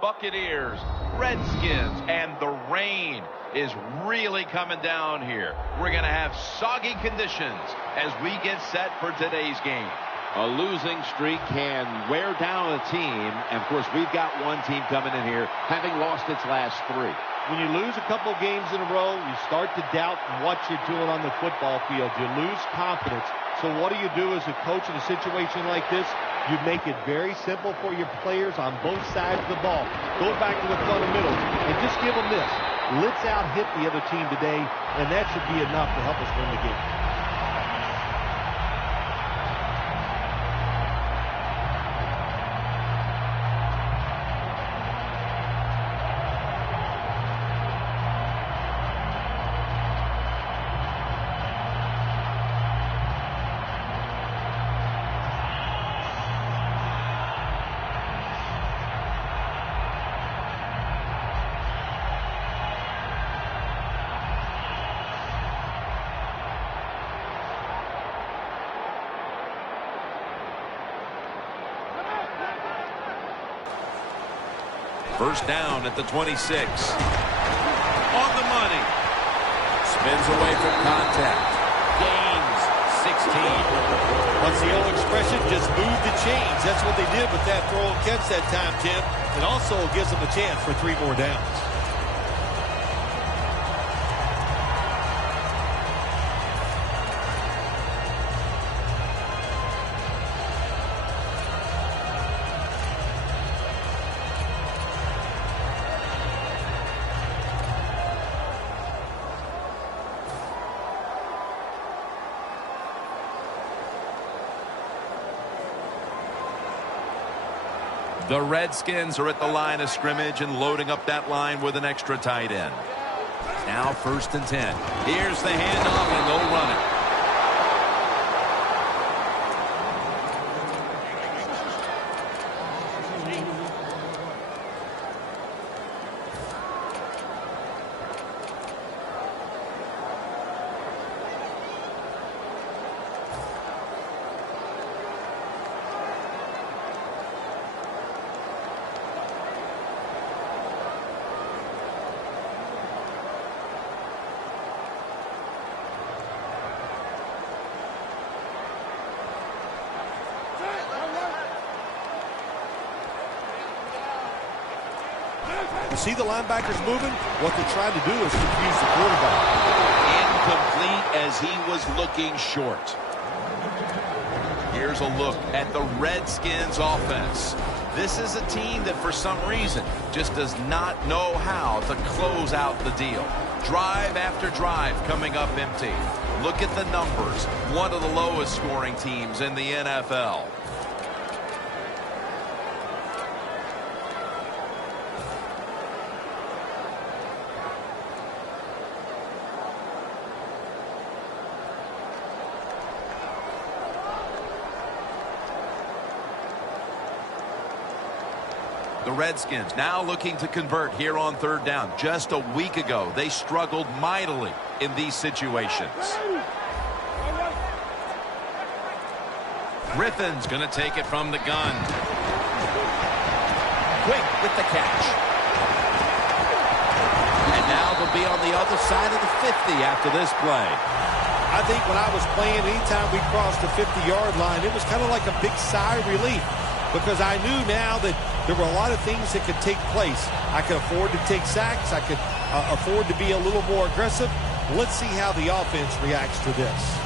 Buccaneers, Redskins, and the rain is really coming down here. We're going to have soggy conditions as we get set for today's game. A losing streak can wear down a team, and of course we've got one team coming in here having lost its last 3. When you lose a couple games in a row, you start to doubt what you're doing on the football field. You lose confidence. So what do as a coach in a situation like this? You make it very simple for your players on both sides of the ball. Go back to the fundamentals and just give them this. Let's out-hit the other team today, and that should be enough to help us win the game. First down at the 26. On the money. Spins away from contact. Gains 16. What's the old expression? Just move the chains. That's what they did with that throw and catch that time, Tim. It also gives them a chance for 3 more downs. The Redskins are at the line of scrimmage and loading up that line with an extra tight end. Now 1st and 10. Here's the handoff, and they'll run it. You see the linebackers moving? What they're trying to do is confuse the quarterback. Incomplete as he was looking short. Here's a look at the Redskins offense. This is a team that for some reason just does not know how to close out the deal. Drive after drive coming up empty. Look at the numbers. One of the lowest scoring teams in the NFL. The Redskins now looking to convert here on 3rd down. Just a week ago, they struggled mightily in these situations. Griffin's going to take it from the gun. Quick with the catch. And now they'll be on the other side of the 50 after this play. I think when I was playing, anytime we crossed the 50-yard line, it was kind of like a big sigh of relief, because I knew now that there were a lot of things that could take place. I could afford to take sacks. I could afford to be a little more aggressive. Let's see how the offense reacts to this.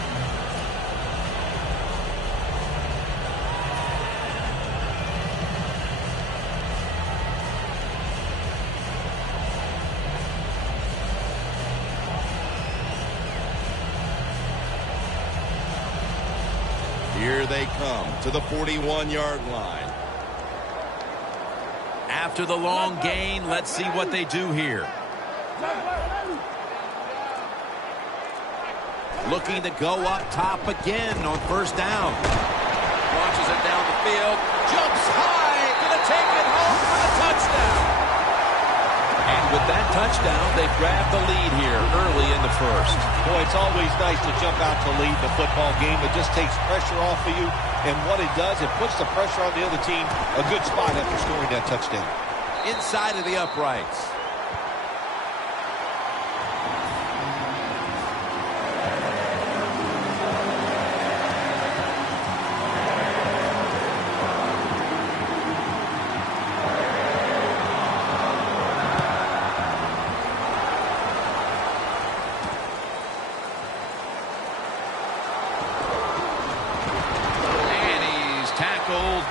Here they come to the 41-yard line. After the long gain, let's see what they do here. Looking to go up top again on 1st down. Launches it down the field. Jumps high. Going to take it home for the touchdown. And with that touchdown, they've grabbed the lead here early in the 1st. Boy, it's always nice to jump out to lead the football game. It just takes pressure off of you. And what it does, it puts the pressure on the other team. A good spot after scoring that touchdown. inside of the uprights.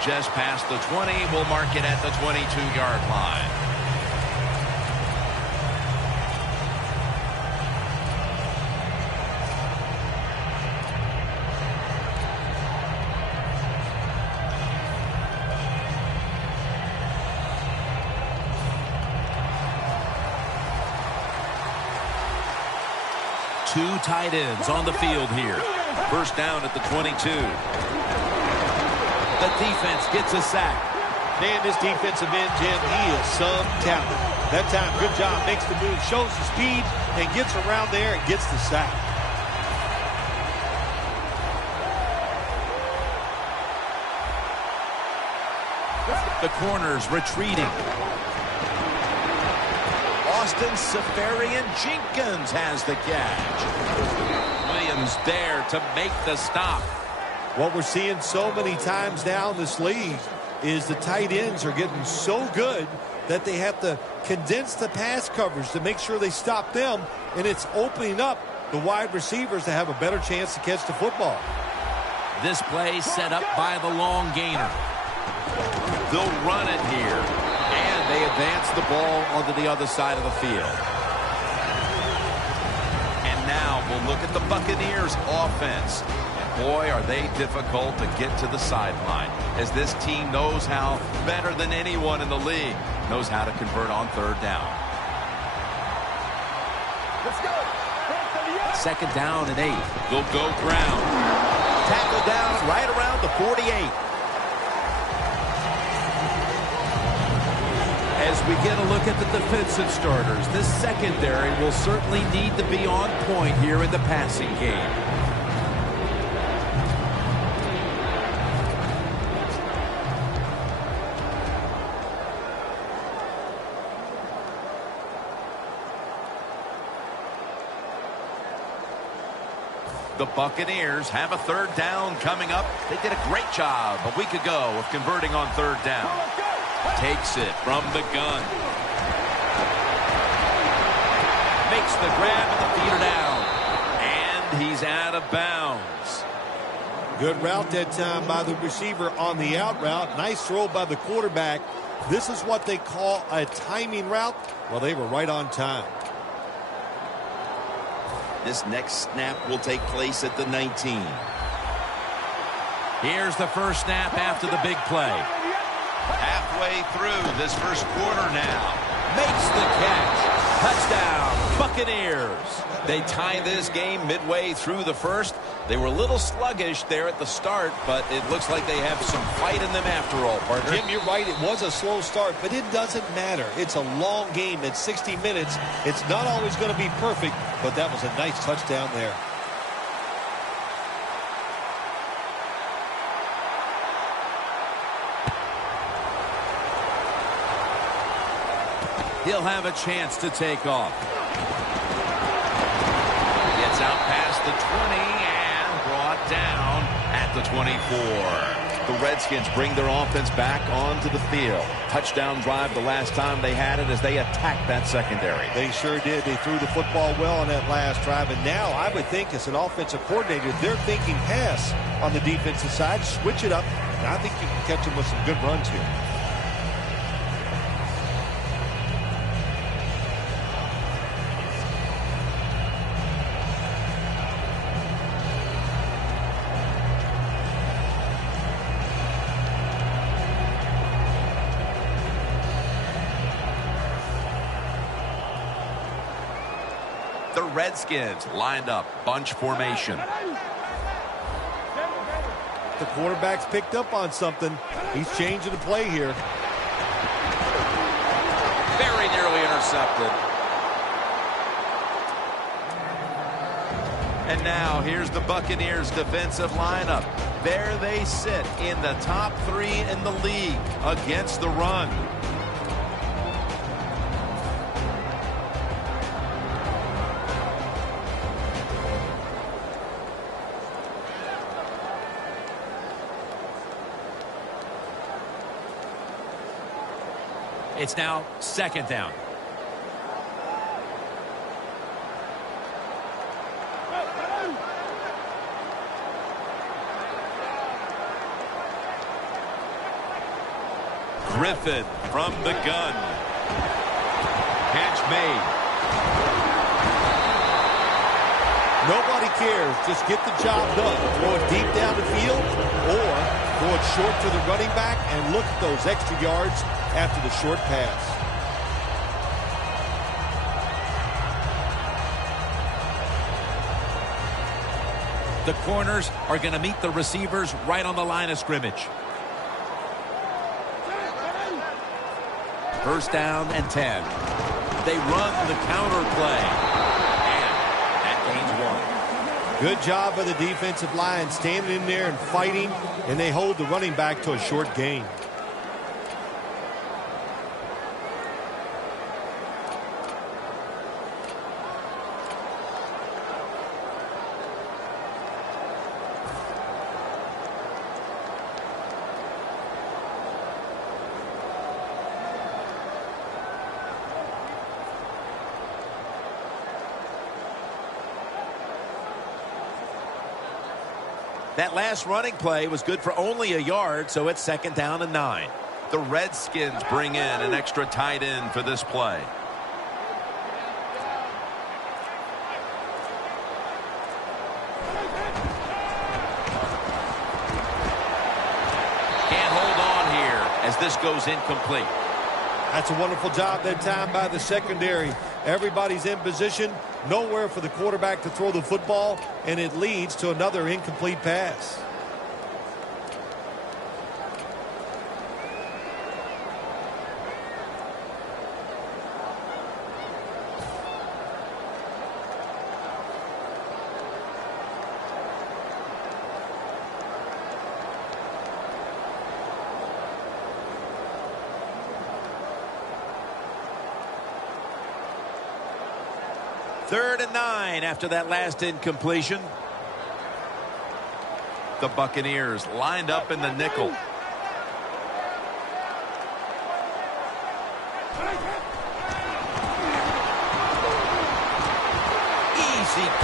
Just past the 20. We'll mark it at the 22-yard line. Two tight ends on the field here. First down at the 22. The defense gets a sack. Man, this defensive end, Jim, he is some talent. That time, good job, makes the move, shows the speed, and gets around there and gets the sack. The corners retreating. Austin Safarian-Jenkins has the catch. Williams there to make the stop. What we're seeing so many times now in this league is the tight ends are getting so good that they have to condense the pass coverage to make sure they stop them, and it's opening up the wide receivers to have a better chance to catch the football. This play set up by the long gainer. They'll run it here, and they advance the ball onto the other side of the field. And now we'll look at the Buccaneers offense. Boy, are they difficult to get to the sideline, as this team knows how, better than anyone in the league, knows how to convert on third down. Let's go. Second down and 8. They'll go ground. Tackle down right around the 48. As we get a look at the defensive starters, this secondary will certainly need to be on point here in the passing game. The Buccaneers have a third down coming up. They did a great job a week ago of converting on third down. Takes it from the gun. Makes the grab and the feeder down. And he's out of bounds. Good route that time by the receiver on the out route. Nice throw by the quarterback. This is what they call a timing route. Well, they were right on time. This next snap will take place at the 19. Here's the first snap after the big play. Halfway through this first quarter now. Makes the catch. Touchdown, Buccaneers. They tie this game midway through the first. They were a little sluggish there at the start, but it looks like they have some fight in them after all, partner. Jim, you're right. It was a slow start, but it doesn't matter. It's a long game. It's 60 minutes. It's not always going to be perfect, but that was a nice touchdown there. He'll have a chance to take off. Gets out past the 20 and brought down at the 24. The Redskins bring their offense back onto the field. Touchdown drive the last time they had it as they attacked that secondary. They sure did. They threw the football well on that last drive, and now I would think as an offensive coordinator, they're thinking pass on the defensive side. Switch it up, and I think you can catch them with some good runs here. The Redskins lined up, bunch formation. The quarterback's picked up on something. He's changing the play here. Very nearly intercepted. And now here's the Buccaneers defensive lineup. There they sit in the top 3 in the league against the run. It's now second down. Griffin from the gun. Catch made. Nobody cares. Just get the job done. Throw it deep down the field or throw it short to the running back, and look at those extra yards after the short pass. The corners are going to meet the receivers right on the line of scrimmage. First down and 10. They run the counter play. And that gains 1. Good job by the defensive line standing in there and fighting, and they hold the running back to a short gain. That last running play was good for only a yard, so it's second down and 9. The Redskins bring in an extra tight end for this play. Can't hold on here as this goes incomplete. That's a wonderful job that time by the secondary. Everybody's in position, nowhere for the quarterback to throw the football, and it leads to another incomplete pass. Third and 9 after that last incompletion. The Buccaneers lined up in the nickel. Easy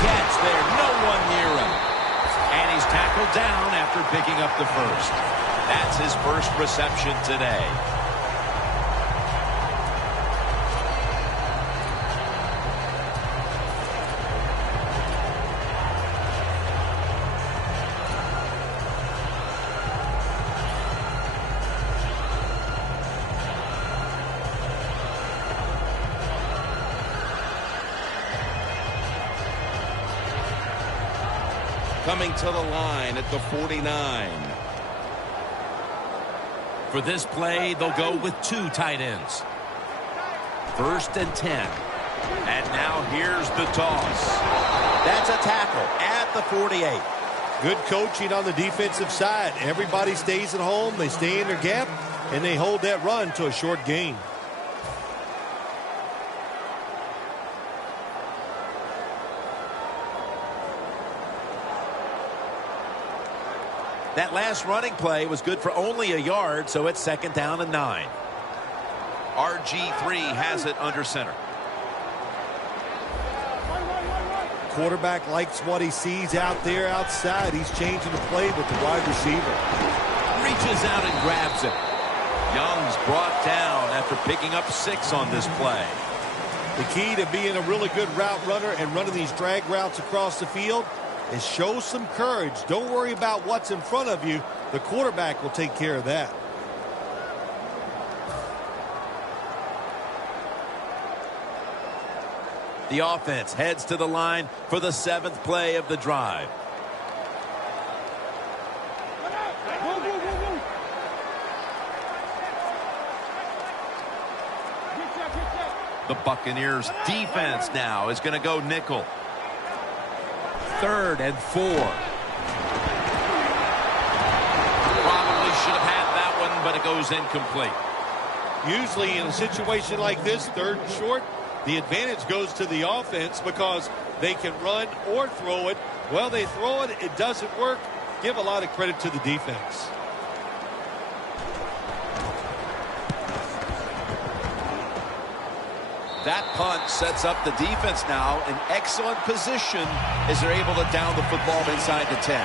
catch there. No one near him. And he's tackled down after picking up the first. That's his first reception today. Coming to the line at the 49. For this play, they'll go with 2 tight ends. First and 10. And now here's the toss. That's a tackle at the 48. Good coaching on the defensive side. Everybody stays at home. They stay in their gap, and they hold that run to a short gain. That last running play was good for only a yard, so it's second down and 9. RG3 has it under center. Quarterback likes what he sees out there outside. He's changing the play with the wide receiver. Reaches out and grabs it. Young's brought down after picking up 6 on this play. The key to being a really good route runner and running these drag routes across the field is show some courage. Don't worry about what's in front of you. The quarterback will take care of that. The offense heads to the line for the 7th play of the drive. The Buccaneers defense now is going to go nickel. 3rd and 4. Probably should have had that one, but it goes incomplete. Usually in a situation like this, 3rd and short, the advantage goes to the offense because they can run or throw it. Well, they throw it, it doesn't work. Give a lot of credit to the defense. That punt sets up the defense now in excellent position as they're able to down the football inside the 10.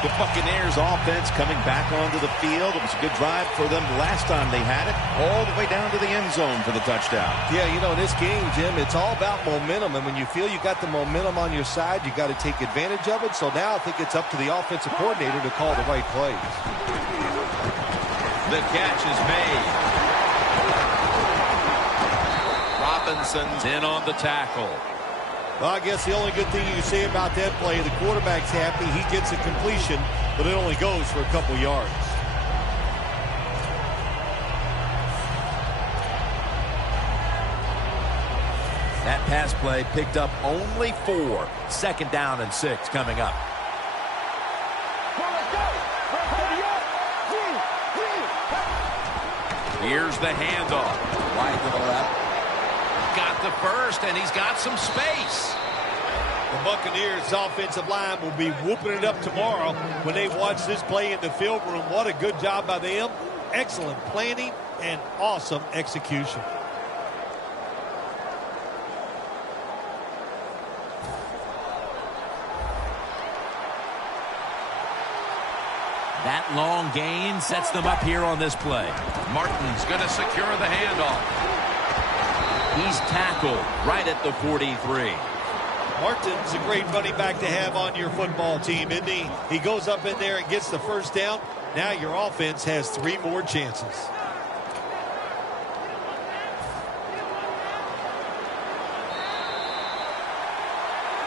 The Buccaneers offense coming back onto the field. It was a good drive for them last time they had it, all the way down to the end zone for the touchdown. Yeah, you know, in this game, Jim, it's all about momentum. And when you feel you got the momentum on your side, you got to take advantage of it. So now I think it's up to the offensive coordinator to call the right plays. The catch is made. Robinson's in on the tackle. Well, I guess the only good thing you can say about that play, the quarterback's happy. He gets a completion, but it only goes for a couple yards. That pass play picked up only 4. 2nd down and 6 coming up. Here's the handoff. Wide to the left. Got the first, and he's got some space. The Buccaneers offensive line will be whooping it up tomorrow when they watch this play in the film room. What a good job by them. Excellent planning and awesome execution. That long gain sets them up here on this play. Martin's going to secure the handoff. He's tackled right at the 43. Martin's a great running back to have on your football team, isn't he? He goes up in there and gets the first down. Now your offense has 3 more chances.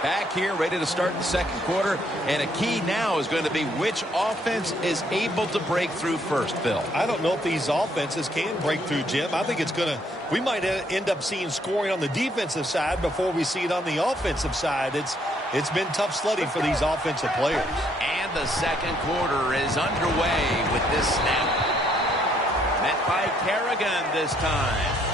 Back here, ready to start the second quarter. And a key now is going to be which offense is able to break through first, Phil. I don't know if these offenses can break through, Jim. I think it's going to, we might end up seeing scoring on the defensive side before we see it on the offensive side. It's been tough sledding for these offensive players. And the second quarter is underway with this snap. Met by Kerrigan this time.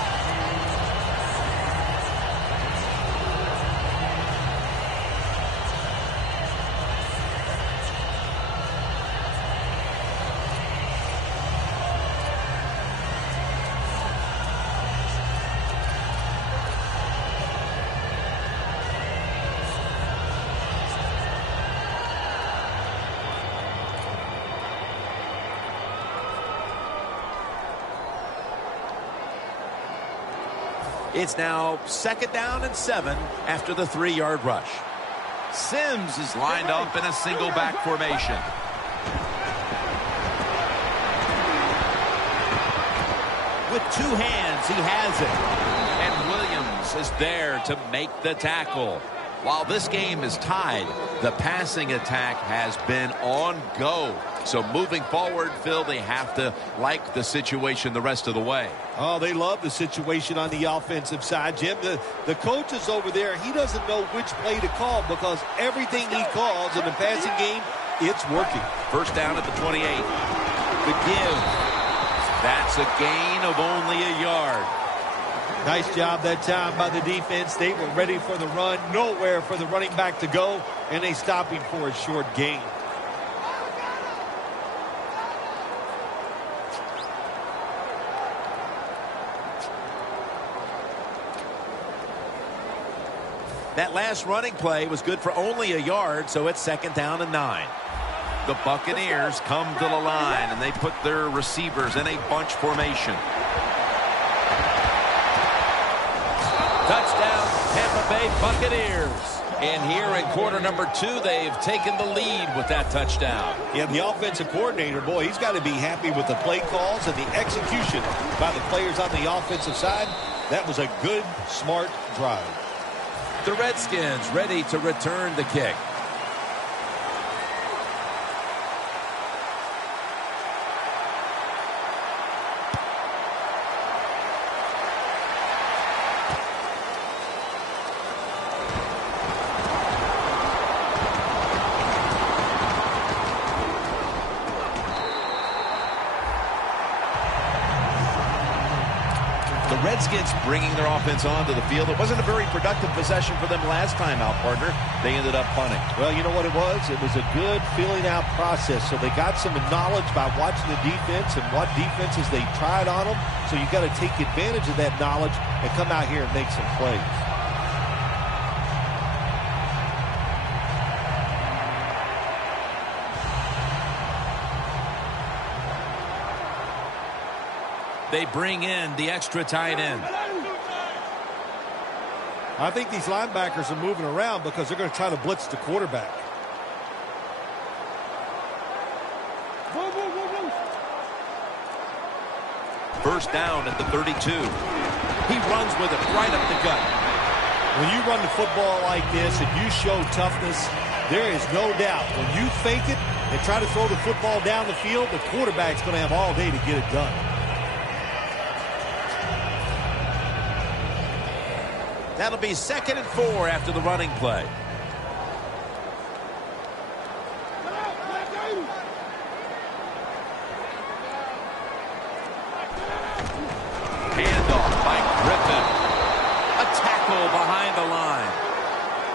It's now 2nd down and 7 after the 3-yard rush. Sims is lined up in a single back formation. With 2 hands, he has it. And Williams is there to make the tackle. While this game is tied, the passing attack has been on go. So moving forward, Phil, they have to like the situation the rest of the way. Oh, they love the situation on the offensive side, Jim. The coach is over there. He doesn't know which play to call because everything he calls in the passing game, it's working. First down at the 28. The give. That's a gain of only a yard. Nice job that time by the defense. They were ready for the run. Nowhere for the running back to go, and they stop him for a short gain. That last running play was good for only a yard, so it's 2nd down and 9. The Buccaneers come to the line, and they put their receivers in a bunch formation. Touchdown, Tampa Bay Buccaneers. And here in quarter number 2, they've taken the lead with that touchdown. Yeah, the offensive coordinator, boy, he's got to be happy with the play calls and the execution by the players on the offensive side. That was a good, smart drive. The Redskins ready to return the kick. The the Redskins bringing their offense onto the field. It wasn't a very productive possession for them last time out, partner. They ended up punting. Well, you know what it was? It was a good filling out process. So they got some knowledge by watching the defense and what defenses they tried on them. So you got to take advantage of that knowledge and come out here and make some plays. They bring in the extra tight end. I think these linebackers are moving around because they're going to try to blitz the quarterback. First down at the 32. He runs with it right up the gut. When you run the football like this and you show toughness, there is no doubt when you fake it and try to throw the football down the field, the quarterback's going to have all day to get it done. That'll be 2nd and 4 after the running play. Handoff by Griffin. A tackle behind the line.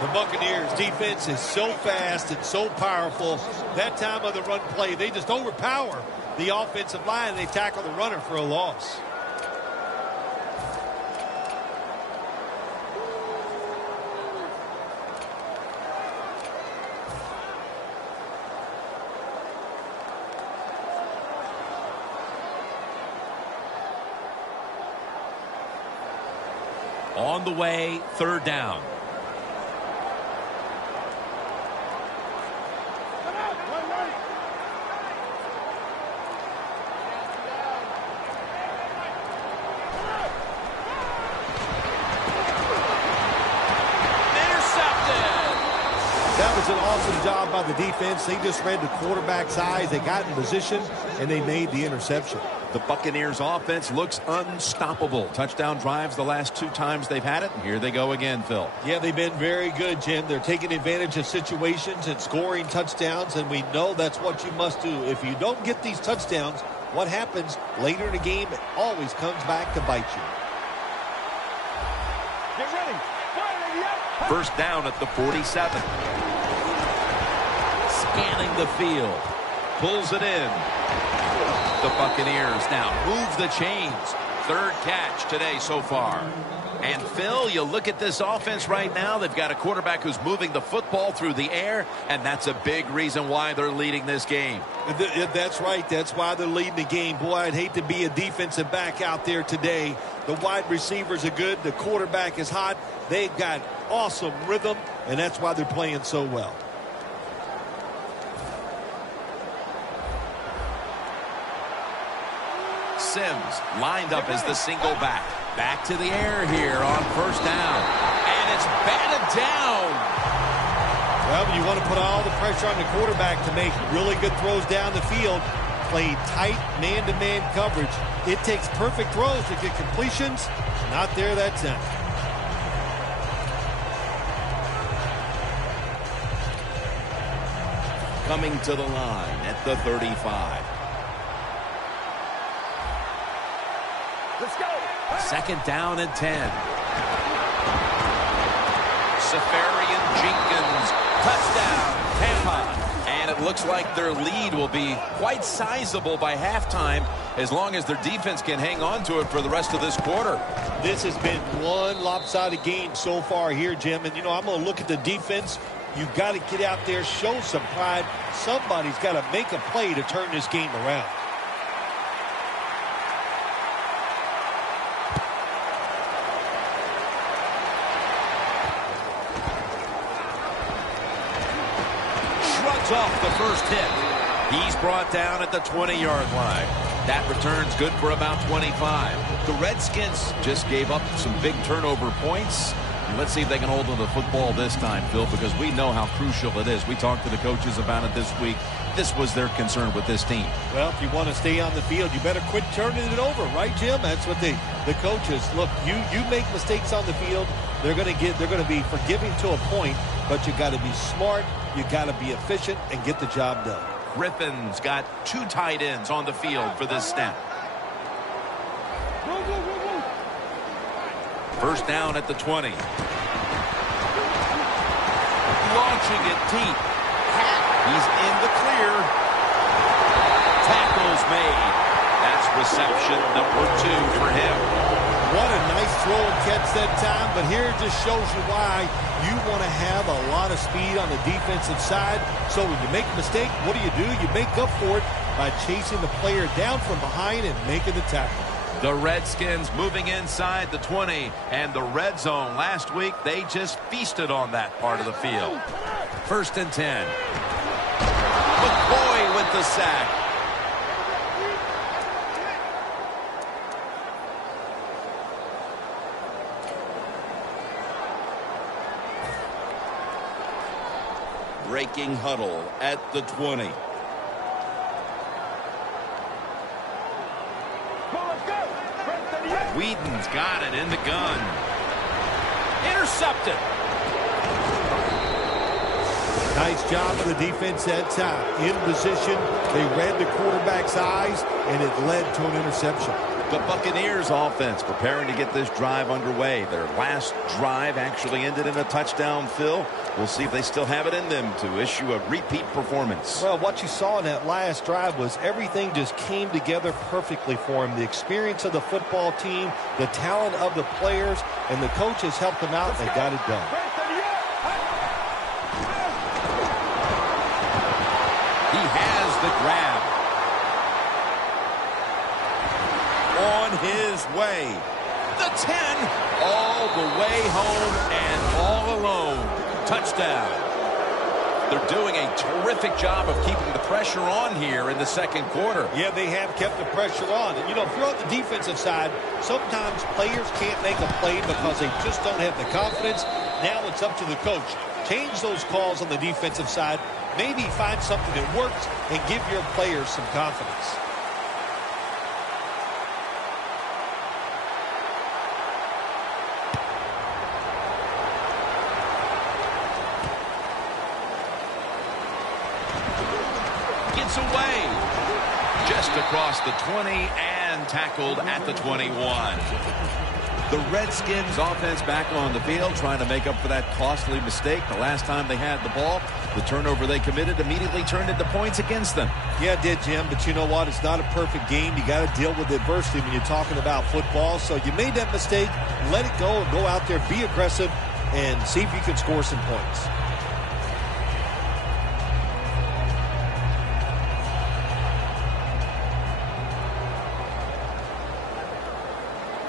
The Buccaneers defense is so fast and so powerful. That time of the run play, they just overpower the offensive line. They tackle the runner for a loss. On the way, 3rd down. That was an awesome job by the defense. They just read the quarterback's eyes. They got in position, and they made the interception. The Buccaneers offense looks unstoppable. Touchdown drives the last 2 times they've had it. And here they go again, Phil. Yeah, they've been very good, Jim. They're taking advantage of situations and scoring touchdowns, and we know that's what you must do. If you don't get these touchdowns, what happens later in the game, it always comes back to bite you. Get ready. First down at the 47. Scanning the field. Pulls it in. The Buccaneers now move the chains. 3rd catch today so far. And Phil, you look at this offense right now. They've got a quarterback who's moving the football through the air, and that's a big reason why they're leading this game. That's right. That's why they're leading the game. Boy, I'd hate to be a defensive back out there today. The wide receivers are good. The quarterback is hot. They've got awesome rhythm, and that's why they're playing so well. Sims lined up as the single back. Back to the air here on 1st down. And it's batted down. Well, you want to put all the pressure on the quarterback to make really good throws down the field. Play tight man-to-man coverage. It takes perfect throws to get completions. Not there that time. Coming to the line at the 35. Let's go. 2nd down and 10. Safarian Jenkins. Touchdown, Tampa. And it looks like their lead will be quite sizable by halftime as long as their defense can hang on to it for the rest of this quarter. This has been one lopsided game so far here, Jim. And, you know, I'm going to look at the defense. You've got to get out there, show some pride. Somebody's got to make a play to turn this game around. Off the first hit. He's brought down at the 20-yard line. That return's good for about 25. The Redskins just gave up some big turnover points. Let's see if they can hold on to the football this time, Phil, because we know how crucial it is. We talked to the coaches about it this week. This was their concern with this team. Well, if you want to stay on the field, you better quit turning it over, right, Jim? That's what the coaches look. You make mistakes on the field, they're going to be forgiving to a point, but you got to be smart, you got to be efficient, and get the job done. Griffin's got 2 tight ends on the field for this snap. First down at the 20. Launching it deep. He's in the clear. Tackle's made. That's reception number 2 for him. What a nice throw and catch that time, but here it just shows you why you want to have a lot of speed on the defensive side. So when you make a mistake, what do? You make up for it by chasing the player down from behind and making the tackle. The Redskins moving inside the 20 and the red zone. Last week, they just feasted on that part of the field. First and 10. McCoy with the sack. Breaking huddle at the 20. Whedon's got it in the gun. Intercepted. Nice job of the defense that time. In position, they read the quarterback's eyes, and it led to an interception. The Buccaneers offense preparing to get this drive underway. Their last drive actually ended in a touchdown, Phil. We'll see if they still have it in them to issue a repeat performance. Well, what you saw in that last drive was everything just came together perfectly for him. The experience of the football team, the talent of the players, and the coaches helped them out. They got it done. He has the grab. On his way. The 10. All the way home and all alone. Touchdown. They're doing a terrific job of keeping the pressure on here in the second quarter. Yeah, they have kept the pressure on. And, you know, if you're on the defensive side, sometimes players can't make a play because they just don't have the confidence. Now it's up to the coach. Change those calls on the defensive side. Maybe find something that works and give your players some confidence. Gets away. Just across the 20 and tackled at the 21. The Redskins offense back on the field trying to make up for that costly mistake. The last time they had the ball, the turnover they committed immediately turned into points against them. Yeah, it did, Jim, but you know what? It's not a perfect game. You got to deal with adversity when you're talking about football. So you made that mistake, let it go, and go out there, be aggressive, and see if you can score some points.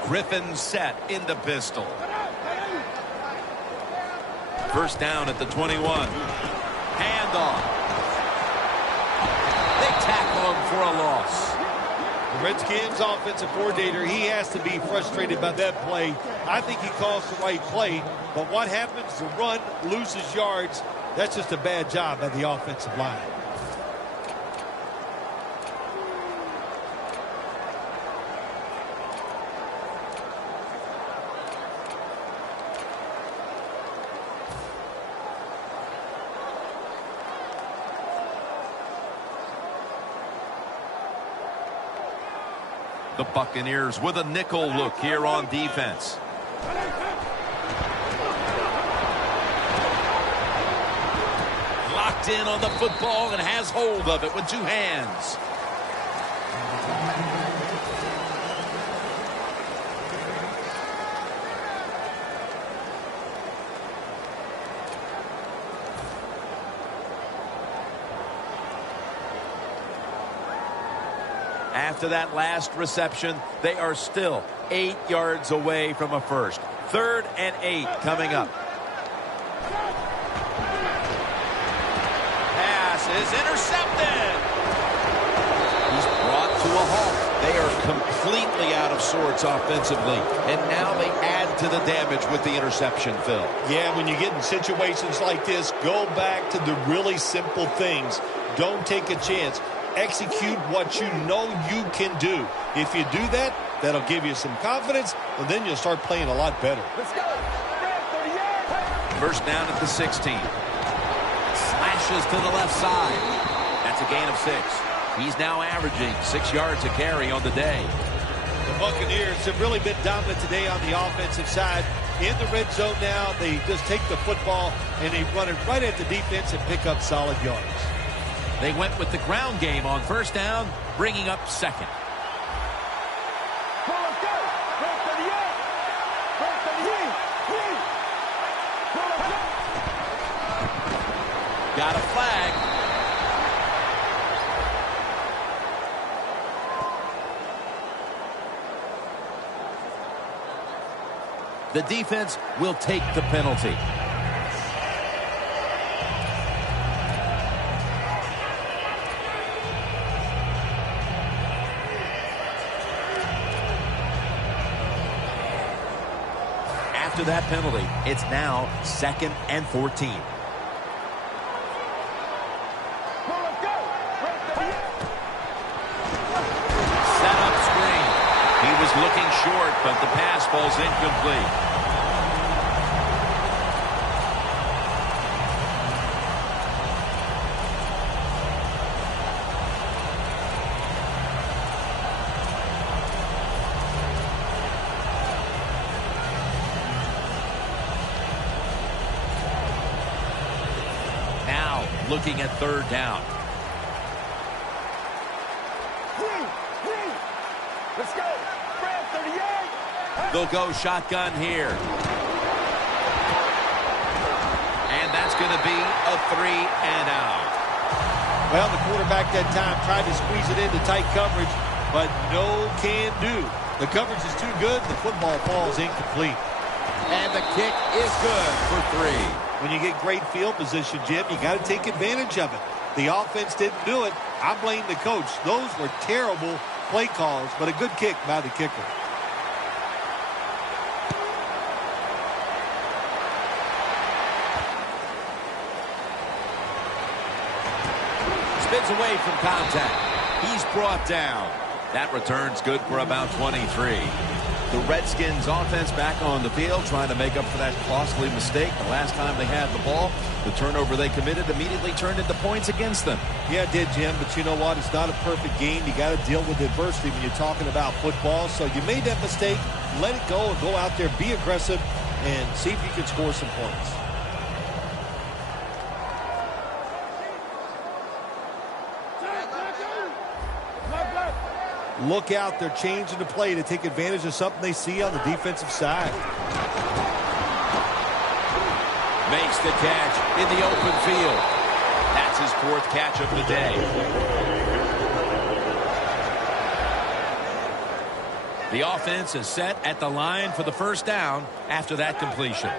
Griffin set in the pistol. First down at the 21. Handoff. They tackle him for a loss. The Redskins offensive coordinator, he has to be frustrated by that play. I think he calls the right play, but what happens? The run loses yards. That's just a bad job by the offensive line. The Buccaneers with a nickel look here on defense. Locked in on the football and has hold of it with two hands. After that last reception, they are still 8 yards away from a first. 3rd and 8 coming up. Pass is intercepted. He's brought to a halt. They are completely out of sorts offensively, and now they add to the damage with the interception, Phil. Yeah, when you get in situations like this, go back to the really simple things. Don't take a chance. Execute what you know you can do. If you do that, that'll give you some confidence, and then you'll start playing a lot better. Let's go. First down at the 16. Slashes to the left side. That's a gain of 6. He's now averaging 6 yards a carry on the day. The the Buccaneers have really been dominant today on the offensive side. In the red zone now, they just take the football and they run it right at the defense and pick up solid yards. They went with the ground game on first down, bringing up second. Got a flag. The defense will take the penalty. After that penalty, it's now 2nd and 14. Set up screen. He was looking short, but the pass falls incomplete. Looking at third down. Let's go. Brad, 38. They'll go shotgun here. And that's going to be a 3 and out. Well, the quarterback that time tried to squeeze it into tight coverage, but no can do. The coverage is too good. The football falls incomplete. And the kick is good for 3. When you get great field position, Jim, you got to take advantage of it. The offense didn't do it. I blame the coach. Those were terrible play calls, but a good kick by the kicker. Spins away from contact. He's brought down. That return's good for about 23. The Redskins offense back on the field trying to make up for that costly mistake. The last time they had the ball, the turnover they committed immediately turned into points against them. Yeah, it did, Jim, but you know what? It's not a perfect game. You got to deal with adversity when you're talking about football. So you made that mistake, let it go and go out there, be aggressive, and see if you can score some points. Look out, they're changing the play to take advantage of something they see on the defensive side. Makes the catch in the open field. That's his 4th catch of the day. The offense is set at the line for the first down after that completion.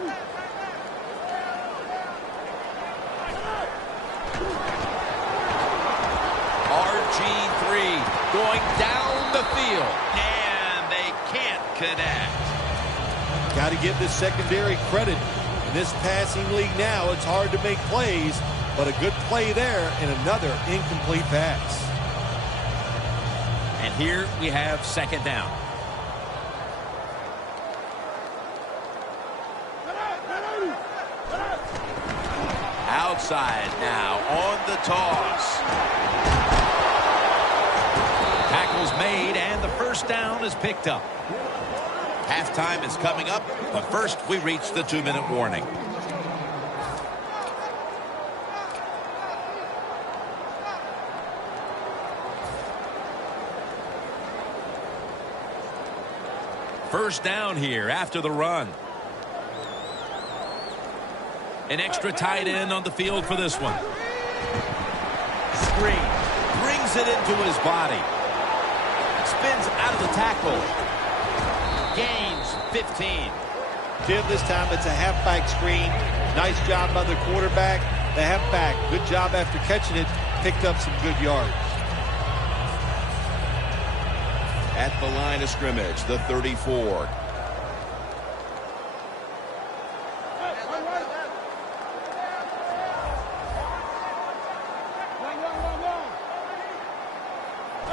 RG3 going down the field, and they can't connect. Got to give this secondary credit. In this passing league now, it's hard to make plays, but a good play there and another incomplete pass. And here we have 2nd down. Outside now on the toss. Tackle's made, and the first down is picked up. Halftime is coming up, but first we reach the 2-minute warning. First down here after the run. An extra tight end on the field for this one. Screen. Brings it into his body. Spins out of the tackle. Gains 15. Jim, this time it's a halfback screen. Nice job by the quarterback. The halfback, good job after catching it. Picked up some good yards. At the line of scrimmage, the 34.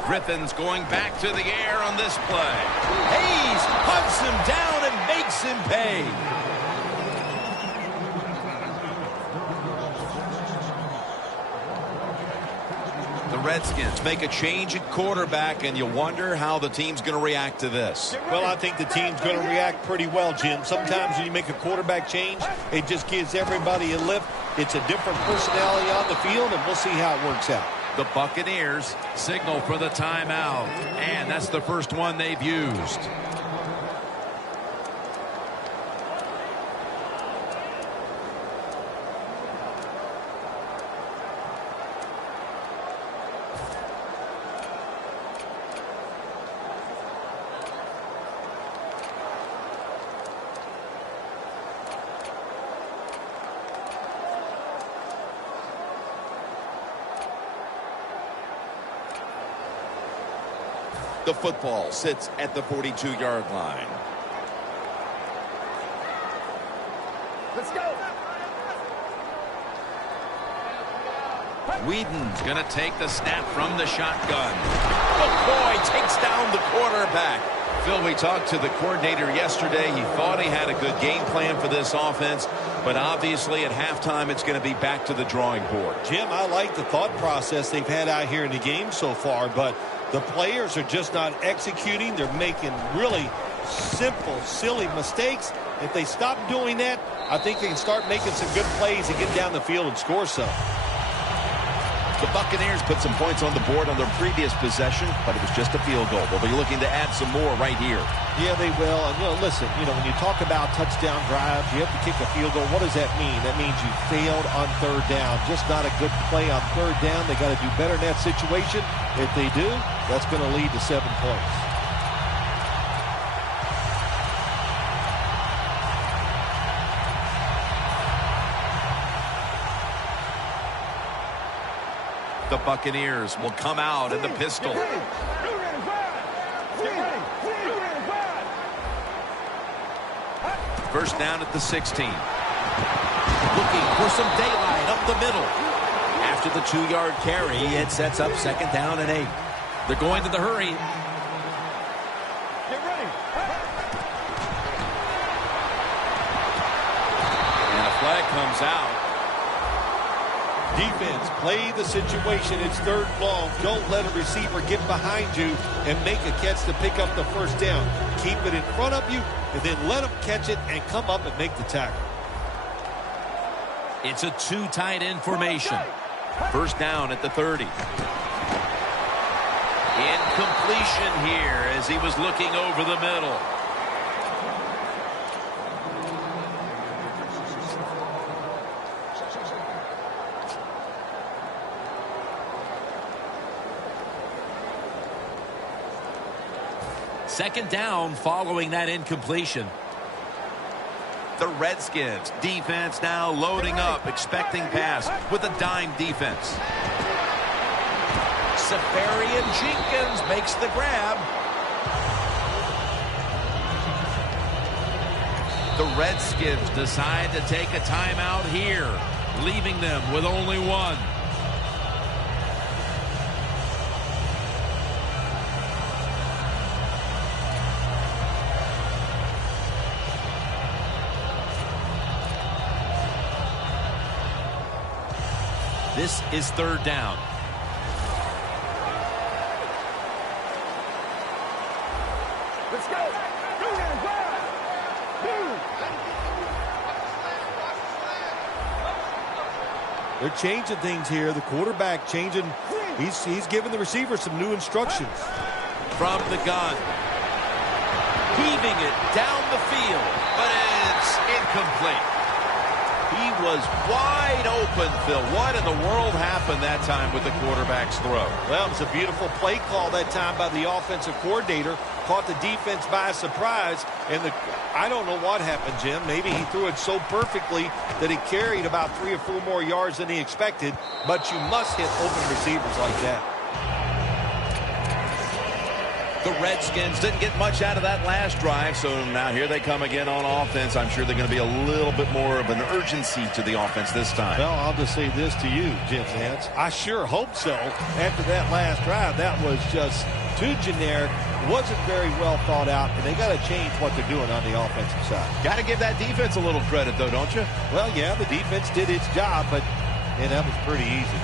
Griffin's going back to the air on this play. Hayes hunts him down and makes him pay. The Redskins make a change at quarterback, and you wonder how the team's going to react to this. Well, I think the team's going to react pretty well, Jim. Sometimes when you make a quarterback change, it just gives everybody a lift. It's a different personality on the field, and we'll see how it works out. The Buccaneers signal for the timeout, and that's the first one they've used. The football sits at the 42-yard line. Let's go. Whedon's going to take the snap from the shotgun. Oh, boy, takes down the quarterback. Phil, we talked to the coordinator yesterday. He thought he had a good game plan for this offense, but obviously at halftime it's going to be back to the drawing board. Jim, I like the thought process they've had out here in the game so far, but the players are just not executing. They're making really simple, silly mistakes. If they stop doing that, I think they can start making some good plays and get down the field and score some. The Buccaneers put some points on the board on their previous possession, but it was just a field goal. They'll be looking to add some more right here. Yeah, they will. And, listen, when you talk about touchdown drives, you have to kick a field goal. What does that mean? That means you failed on third down. Just not a good play on third down. They got to do better in that situation. If they do, that's going to lead to 7 points. The Buccaneers will come out in the pistol. First down at the 16. Looking for some daylight up the middle. After the 2-yard carry, it sets up second down and 8. They're going to the hurry. And a flag comes out. Defense, play the situation. It's third and long. Don't let a receiver get behind you and make a catch to pick up the first down. Keep it in front of you, and then let them catch it and come up and make the tackle. It's a 2 tight end formation. First down at the 30. Incompletion here as he was looking over the middle. Second down following that incompletion. The Redskins defense now loading up, expecting pass with a dime defense. Safarian Jenkins makes the grab. The Redskins decide to take a timeout here, leaving them with only one. This is third down. Let's go. They're changing things here. The quarterback changing. He's giving the receiver some new instructions. From the gun. Heaving it down the field, but it's incomplete. He was wide open, Phil. What in the world happened that time with the quarterback's throw? Well, it was a beautiful play call that time by the offensive coordinator. Caught the defense by surprise. And I don't know what happened, Jim. Maybe he threw it so perfectly that he carried about 3 or 4 more yards than he expected. But you must hit open receivers like that. The Redskins didn't get much out of that last drive, so now here they come again on offense. I'm sure they're going to be a little bit more of an urgency to the offense this time. Well, I'll just say this to you, Jim Nance. I sure hope so. After that last drive, that was just too generic, wasn't very well thought out, and they got to change what they're doing on the offensive side. Got to give that defense a little credit, though, don't you? Well, yeah, the defense did its job, but that was pretty easy.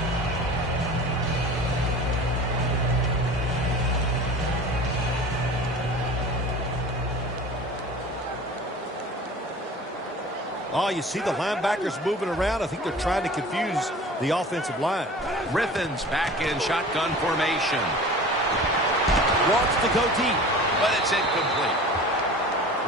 Oh, you see the linebackers moving around. I think they're trying to confuse the offensive line. Griffin's back in shotgun formation. Wants to go deep. But it's incomplete.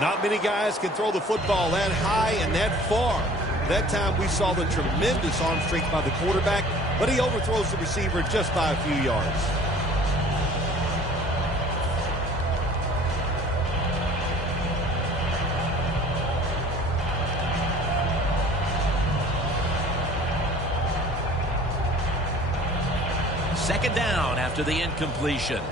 Not many guys can throw the football that high and that far. That time we saw the tremendous arm strength by the quarterback, but he overthrows the receiver just by a few yards. Second down after the incompletion.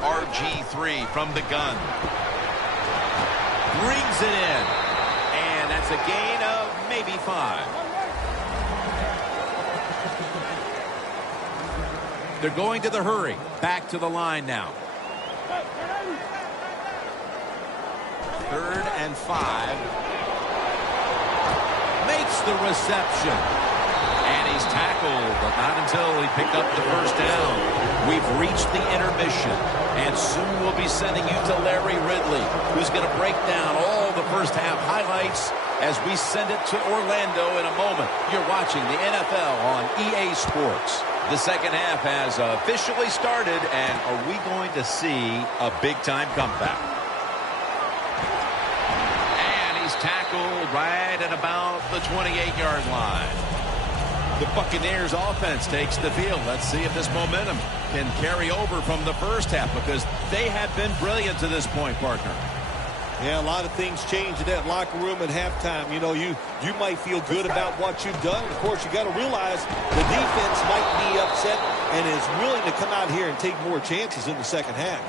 RG3 from the gun. Brings it in. And that's a gain of maybe 5. They're going to the hurry. Back to the line now. 3rd and 5. Makes the reception. And he's tackled, but not until he picked up the first down. We've reached the intermission, and soon we'll be sending you to Larry Ridley, who's going to break down all the first half highlights as we send it to Orlando in a moment. You're watching the NFL on EA Sports. The second half has officially started, and are we going to see a big-time comeback? Tackled right at about the 28-yard line. The Buccaneers offense takes the field. Let's see if this momentum can carry over from the first half, because they have been brilliant to this point, partner. Yeah, a lot of things change in that locker room at halftime. You know, you might feel good about what you've done. Of course, you got to realize the defense might be upset and is willing to come out here and take more chances in the second half.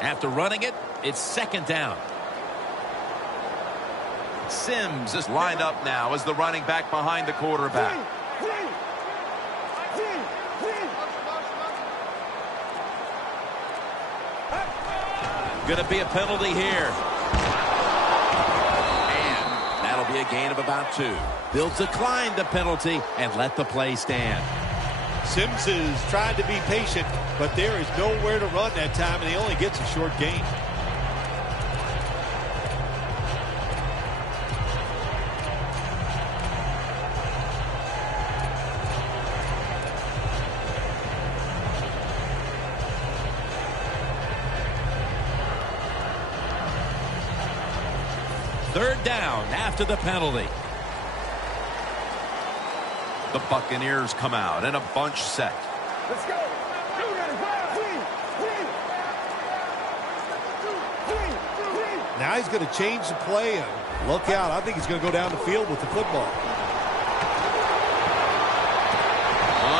After running it, it's second down. Sims is lined up now as the running back behind the quarterback. Going to be a penalty here. And that'll be a gain of about 2. They'll decline the penalty and let the play stand. Sims is trying to be patient, but there is nowhere to run that time, and he only gets a short gain. Third down after the penalty. The Buccaneers come out in a bunch set. Let's go. Now he's going to change the play, and look out. I think he's going to go down the field with the football.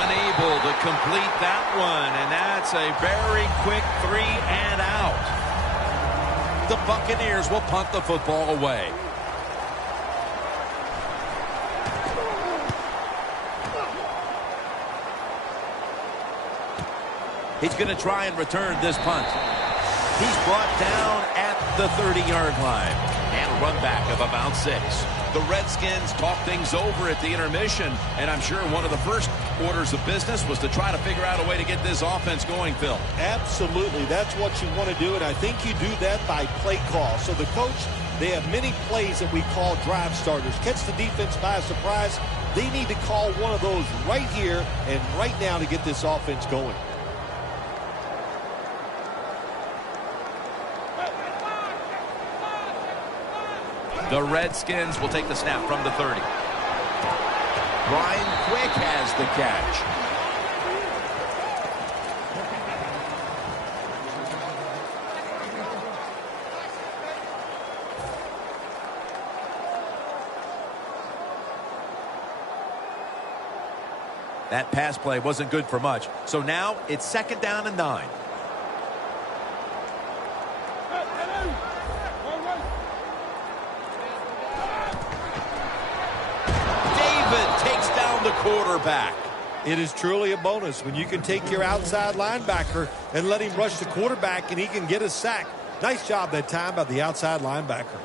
Unable to complete that one, and that's a very quick 3 and out. The Buccaneers will punt the football away. He's going to try and return this punt. He's brought down at the 30-yard line. And a run back of about 6. The Redskins talk things over at the intermission, and I'm sure one of the first orders of business was to try to figure out a way to get this offense going, Phil. Absolutely. That's what you want to do, and I think you do that by play call. So the coach, they have many plays that we call drive starters. Catch the defense by surprise. They need to call one of those right here and right now to get this offense going. The Redskins will take the snap from the 30. Brian Quick has the catch. That pass play wasn't good for much. So now it's second down and 9. The quarterback. It is truly a bonus when you can take your outside linebacker and let him rush the quarterback and he can get a sack. Nice job that time by the outside linebacker.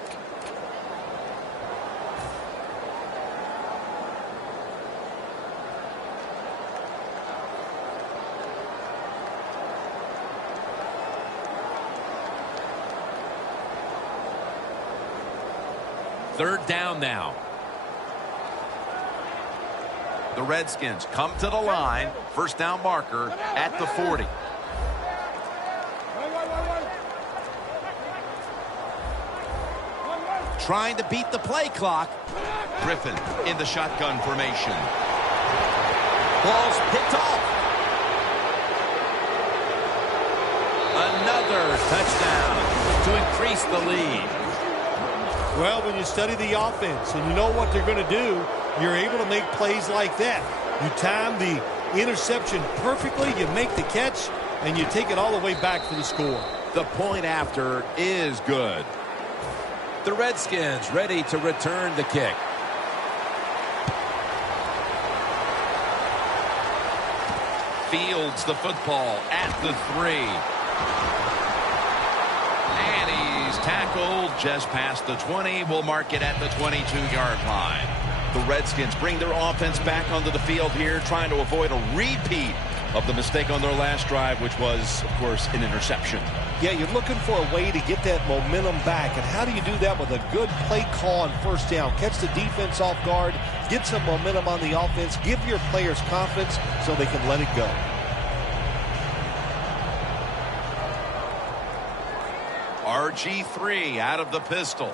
Third down now. The Redskins come to the line. First down marker at the 40. Trying to beat the play clock. Griffin in the shotgun formation. Ball's picked off. Another touchdown to increase the lead. Well, when you study the offense and you know what they're going to do, you're able to make plays like that. You time the interception perfectly, you make the catch, and you take it all the way back for the score. The point after is good. The Redskins ready to return the kick. Fields the football at the 3. And he's tackled just past the 20. We'll mark it at the 22-yard line. The Redskins bring their offense back onto the field here, trying to avoid a repeat of the mistake on their last drive, which was, of course, an interception. Yeah, you're looking for a way to get that momentum back. And how do you do that with a good play call on first down? Catch the defense off guard, get some momentum on the offense, give your players confidence so they can let it go. RG3 out of the pistol.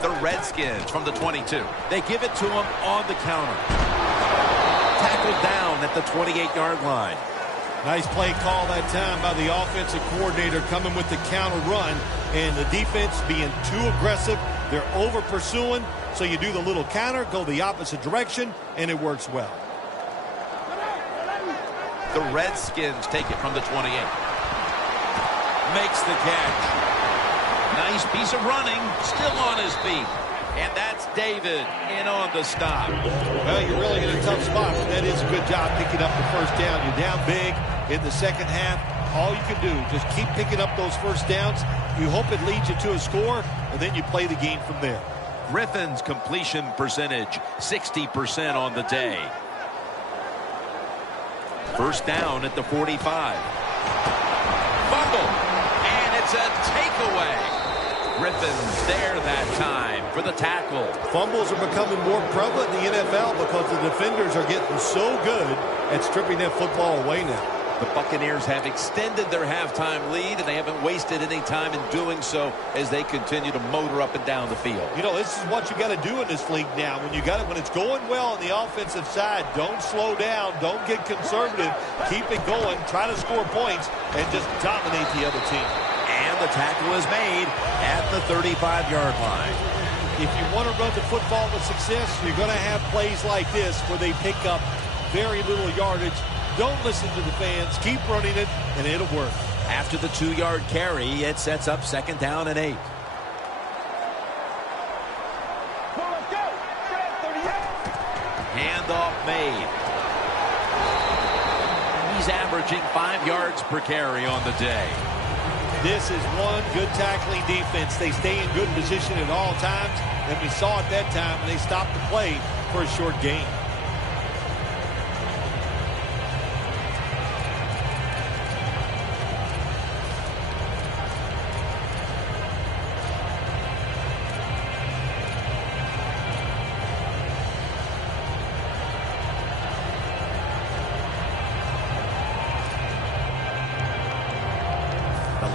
The Redskins from the 22. They give it to him on the counter. Tackled down at the 28-yard line. Nice play call that time by the offensive coordinator, coming with the counter run, and the defense being too aggressive. They're over pursuing, so you do the little counter, go the opposite direction, and it works well. The Redskins take it from the 28. Makes the catch. Nice piece of running, still on his feet. And that's David in on the stop. Well, you're really in a tough spot. That is a good job picking up the first down. You're down big in the second half. All you can do, just keep picking up those first downs. You hope it leads you to a score, and then you play the game from there. Griffin's completion percentage, 60% on the day. First down at the 45. Fumble, and it's a takeaway. Griffin's there that time for the tackle. Fumbles are becoming more prevalent in the NFL because the defenders are getting so good at stripping that football away now. The Buccaneers have extended their halftime lead, and they haven't wasted any time in doing so as they continue to motor up and down the field. You know, this is what you got to do in this league now. When it's going well on the offensive side, don't slow down, don't get conservative, keep it going, try to score points, and just dominate the other team. And the tackle is made at the 35-yard line. If you want to run the football with success, you're going to have plays like this where they pick up very little yardage. Don't listen to the fans. Keep running it, and it'll work. After the 2-yard carry, it sets up second down and 8. Handoff made. He's averaging 5 yards per carry on the day. This is one good tackling defense. They stay in good position at all times, and we saw it that time when they stopped the play for a short gain.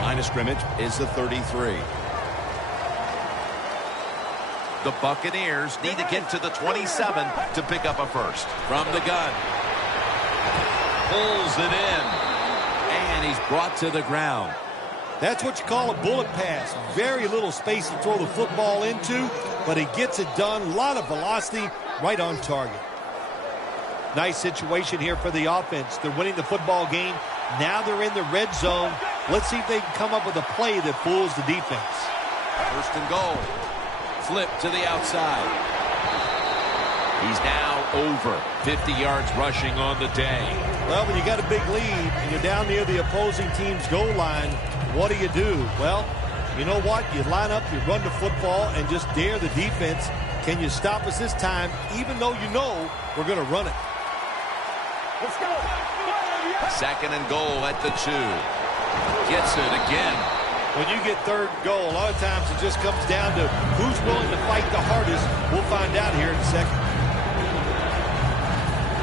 Line of scrimmage is the 33. The Buccaneers need to get to the 27 to pick up a first. From the gun. Pulls it in. And he's brought to the ground. That's what you call a bullet pass. Very little space to throw the football into, but he gets it done. A lot of velocity, right on target. Nice situation here for the offense. They're winning the football game. Now they're in the red zone. Let's see if they can come up with a play that fools the defense. First and goal. Flip to the outside. He's now over 50 yards rushing on the day. Well, when you got a big lead and you're down near the opposing team's goal line, what do? Well, you know what? You line up, you run the football, and just dare the defense. Can you stop us this time, even though you know we're going to run it? Let's go. Second and goal at the 2. Gets it again. when you get third and goal, a lot of times it just comes down to who's willing to fight the hardest. We'll find out here in a second.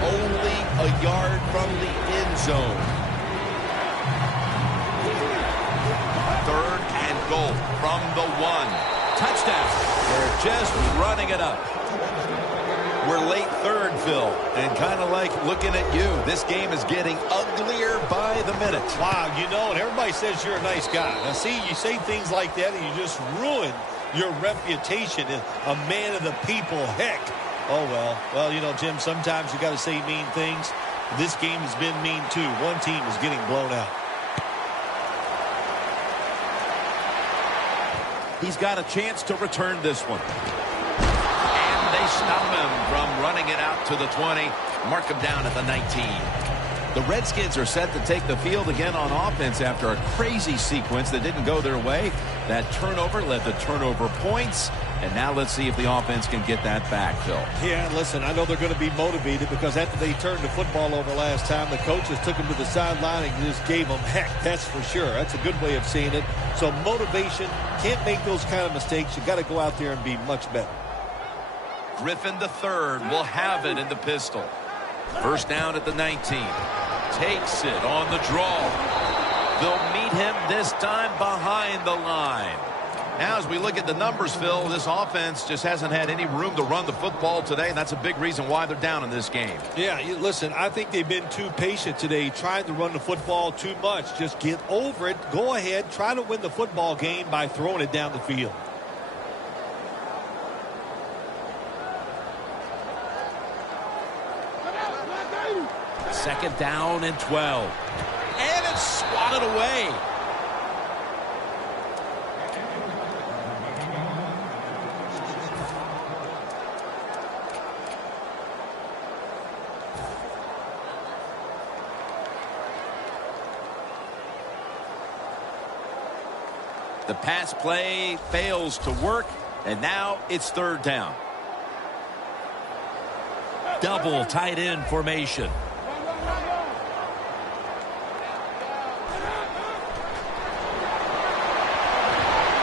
Only a yard from the end zone. Third and goal from the 1. Touchdown. They're just running it up. We're late third, Phil, and kind of like looking at you. This game is getting uglier by the minute. Wow, you know, and everybody says you're a nice guy. Now, see, you say things like that, and you just ruin your reputation as a man of the people. Heck. Oh, well. Well, you know, Jim, sometimes you got to say mean things. This game has been mean, too. One team is getting blown out. He's got a chance to return this one. And they stop him from running it out to the 20. Mark him down at the 19. The Redskins are set to take the field again on offense after a crazy sequence that didn't go their way. That turnover led to turnover points. And now let's see if the offense can get that back, Phil. Yeah, listen, I know they're going to be motivated because after they turned the football over last time, the coaches took them to the sideline and just gave them heck. That's for sure. That's a good way of seeing it. So motivation, can't make those kind of mistakes. You got to go out there and be much better. Griffin III will have it in the pistol. First down at the 19. Takes it on the draw. They'll meet him this time behind the line. Now, as we look at the numbers, Phil, this offense just hasn't had any room to run the football today, and that's a big reason why they're down in this game. Yeah, listen, I think they've been too patient today, trying to run the football too much. Just get over it. Go ahead. Try to win the football game by throwing it down the field. Second down and 12. And it's swatted away. The pass play fails to work, and now it's third down. Double tight end formation.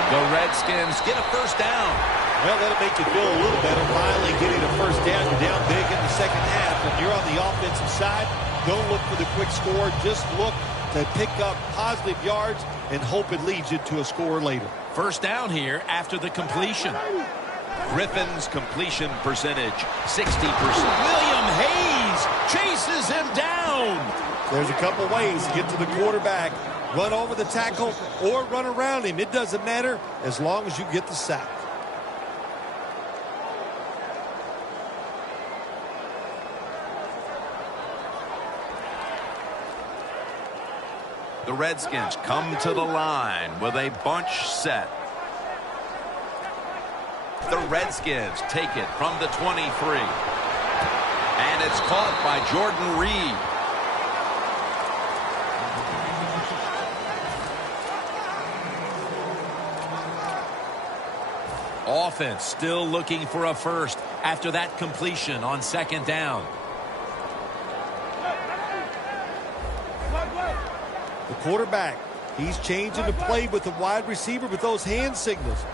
The Redskins get a first down. Well, that'll make you feel a little better. Finally getting a first down. You're down big in the second half. If you're on the offensive side, don't look for the quick score. Just look to pick up positive yards and hope it leads you to a score later. First down here after the completion. Griffin's completion percentage, 60%. William Hayes chases him down. There's a couple ways to get to the quarterback. Run over the tackle or run around him. It doesn't matter as long as you get the sack. The Redskins come to the line with a bunch set. The Redskins take it from the 23. And it's caught by Jordan Reed. Offense still looking for a first after that completion on second down. The quarterback, he's changing the play with the wide receiver with those hand signals.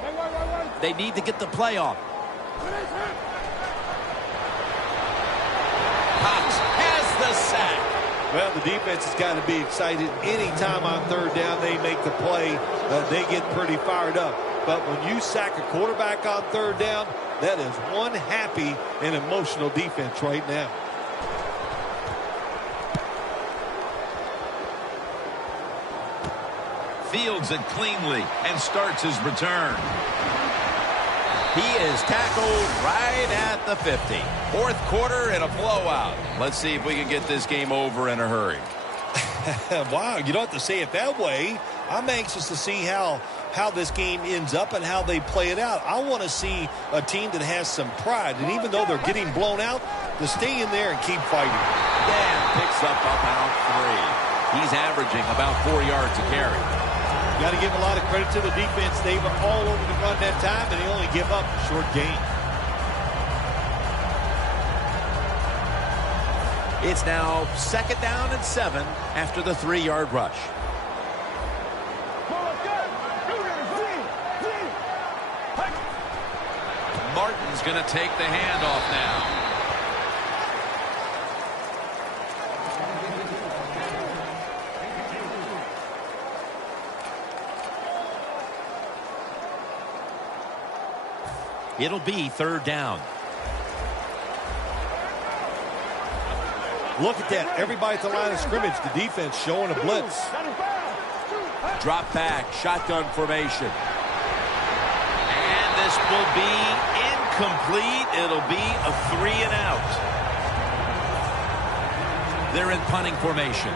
They need to get the play off. Cox has the sack. Well, the defense has got to be excited. Anytime on third down they make the play, they get pretty fired up. But when you sack a quarterback on third down, that is one happy and emotional defense right now. Fields it cleanly and starts his return. He is tackled right at the 50. Fourth quarter and a blowout. Let's see if we can get this game over in a hurry. Wow, you don't have to say it that way. I'm anxious to see how this game ends up and how they play it out. I want to see a team that has some pride. And even though they're getting blown out, to stay in there and keep fighting. Dan picks up about 3. He's averaging about 4 yards a carry. Got to give a lot of credit to the defense. They were all over the run that time, and they only give up a short gain. It's now second down and 7 after the 3-yard rush. Redskins going to take the handoff now. It'll be third down. Look at that. Everybody at the line of scrimmage. The defense showing a blitz. Drop back. Shotgun formation. And this will be incomplete. It'll be a 3 and out. They're in punting formation.